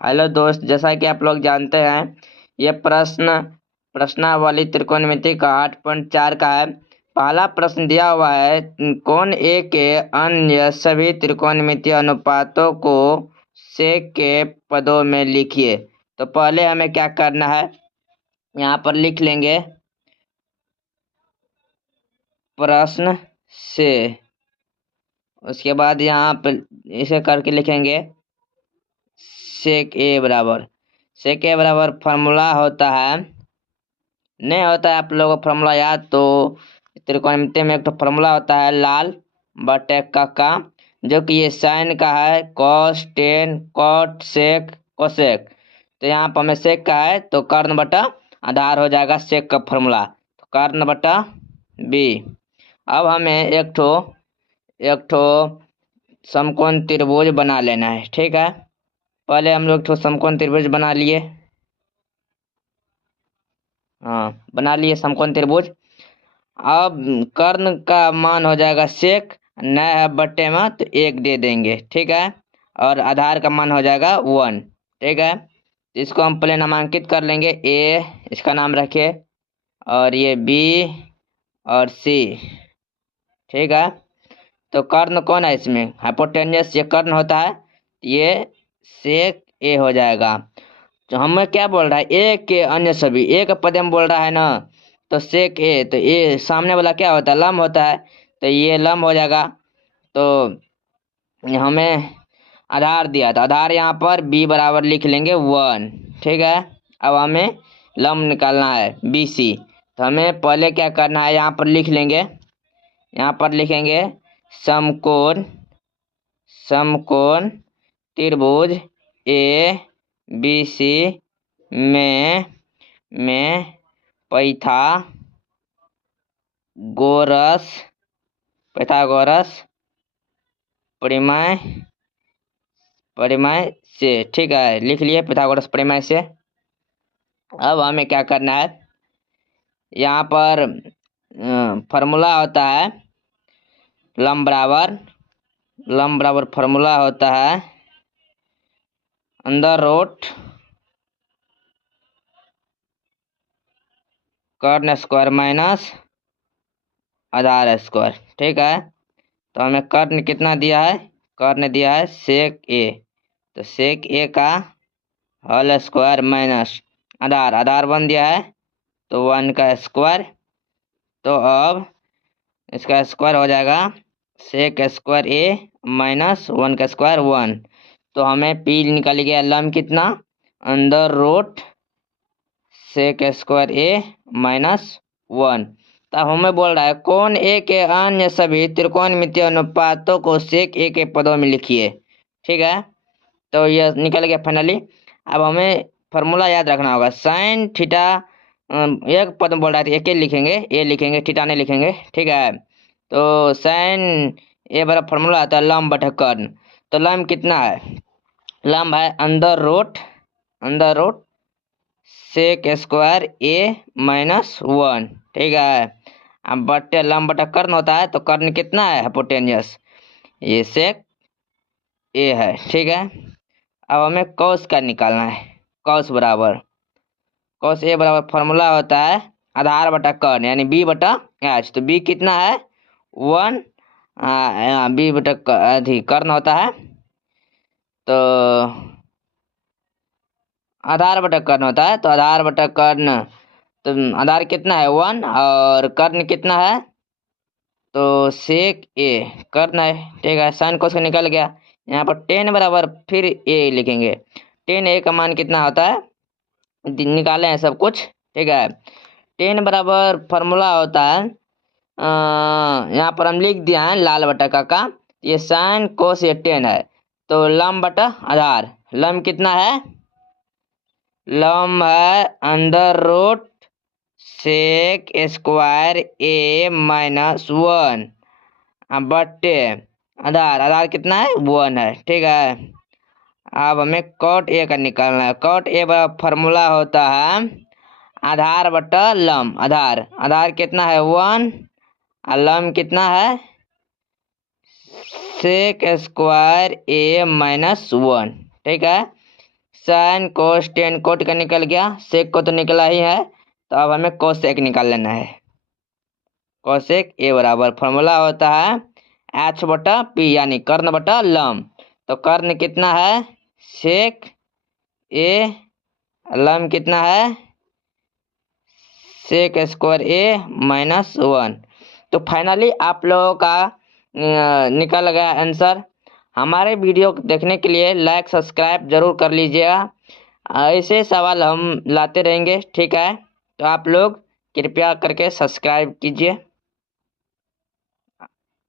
Hello दोस्त, जैसा कि आप लोग जानते हैं ये प्रश्नावली त्रिकोणमिति का 8.4 का है। पहला प्रश्न दिया हुआ है, कोण ए के अन्य सभी त्रिकोणमितीय अनुपातों को सेक के पदों में लिखिए। तो पहले हमें क्या करना है, यहाँ पर लिख लेंगे प्रश्न से। उसके बाद यहाँ पर इसे करके लिखेंगे सेक ए बराबर फार्मूला होता है, नहीं होता है आप लोगों को फार्मूला याद? तो त्रिकोणमिति में एक तो फार्मूला होता है लाल बटे का, जो कि ये साइन का है, cos tan cot sec cosec. तो यहाँ पर हमें सेक का है तो कर्ण बटा आधार हो जाएगा सेक का फार्मूला, तो कर्ण बटा बी। अब हमें एक ठो समकोण त्रिभुज बना लेना है। ठीक है, पहले हम लोग समकोण त्रिभुज बना लिए। हाँ, बना लिए समकोण त्रिभुज। अब कर्ण का मान हो जाएगा सेक, न है बट्टे में तो 1 दे देंगे। ठीक है, और आधार का मान हो जाएगा 1। ठीक है, तो इसको हम पहले नामांकित कर लेंगे। ए इसका नाम रखे, और ये बी और सी। ठीक है, तो कर्ण कौन है इसमें? हाइपोटेन्यूस ये कर्ण होता है, ये सेक ए हो जाएगा। तो हमें क्या बोल रहा है, ए के अन्य सभी, ए का पद में बोल रहा है ना, तो सेक ए, तो ए सामने वाला क्या होता है? लंब होता है, तो ये लंब हो जाएगा। तो हमें आधार दिया था, आधार यहाँ पर बी बराबर लिख लेंगे 1। ठीक है, अब हमें लंब निकालना है बी सी। तो हमें पहले क्या करना है, यहाँ पर लिख लेंगे, यहाँ पर लिखेंगे समकोण त्रिभुज ए बी सी में पाइथागोरस परिमेय से। ठीक है, लिख लिए पाइथागोरस परिमेय से। अब हमें क्या करना है, यहाँ पर फार्मूला होता है लंब बराबर फार्मूला होता है अंडर रूट कर्ण स्क्वायर माइनस आधार स्क्वायर। ठीक है, तो हमें कर्ण कितना दिया है? कर्ण दिया है सेक ए, तो सेक ए का होल स्क्वायर माइनस आधार 1 दिया है, तो 1 का स्क्वायर। तो अब इसका स्क्वायर हो जाएगा सेक स्क्वायर ए माइनस 1 का स्क्वायर 1। तो हमें पी निकल गया लंब कितना, अंडर रूट सेक स्क्वायर ए माइनस 1। तब हमें बोल रहा है कोण ए के अन्य सभी त्रिकोणमितीय अनुपातों को सेक ए के पदों में लिखिए। ठीक है, तो यह निकल गया फाइनली। अब हमें फार्मूला याद रखना होगा, साइन थीटा एक पद में बोल रहा है एक लिखेंगे, ए लिखेंगे, थीटा नहीं लिखेंगे। ठीक है, तो साइन ए बराबर फार्मूला आता है लंब बटा कर्ण। तो लंब कितना है? लंब है अंडर रूट सेक स्क्वायर ए माइनस 1। ठीक है, अब बट्टे लंब बटा कर्ण होता है, तो कर्ण कितना है? हाइपोटेन्यूस, ये सेक ए है। ठीक है, अब हमें कॉस का निकालना है। कॉस ए बराबर फार्मूला होता है आधार बटा कर्ण, यानी बी बटा एच। तो बी कितना है? 1, बी बटा कर्ण होता है, तो आधार बटा कर्ण होता है, तो आधार बटा कर्ण, तो आधार कितना है? 1, और कर्ण कितना है? तो सेक ए कर्ण है। ठीक है, साइन कोस का निकल गया। यहाँ पर 10 बराबर फिर ए लिखेंगे। 10 ए का मान कितना होता है? निकाले हैं सब कुछ। ठीक है, 10 बराबर फार्मूला होता है, यहाँ पर हम लिख दिया है लाल बटा का, ये साइन कोस ये 10 है, तो लंब बटा आधार, लंब कितना है? लंब है अंडर रूट सेक स्क्वायर ए माइनस 1 बट्टे आधार कितना है? 1 है। ठीक है, अब हमें कॉट ए का निकालना है। कॉट ए का फार्मूला होता है आधार बटा लंब, आधार कितना है? 1, और लंब कितना है? सेक स्क्वायर ए माइनस 1। ठीक है, साइन कोस टेन कोट का निकल गया, सेक को तो निकला ही है, तो अब हमें कोसेक निकाल लेना है। कोसेक ए बराबर फॉर्मूला होता है एच बटा पी यानी कर्ण बटा लम। तो कर्ण कितना है सेक ए, लम कितना है सेक स्क्वायर ए -1। तो फाइनली आप लोगों का निकल गया आंसर। हमारे वीडियो देखने के लिए लाइक सब्सक्राइब जरूर कर लीजिएगा, ऐसे सवाल हम लाते रहेंगे, ठीक है। तो आप लोग कृपया करके सब्सक्राइब कीजिए।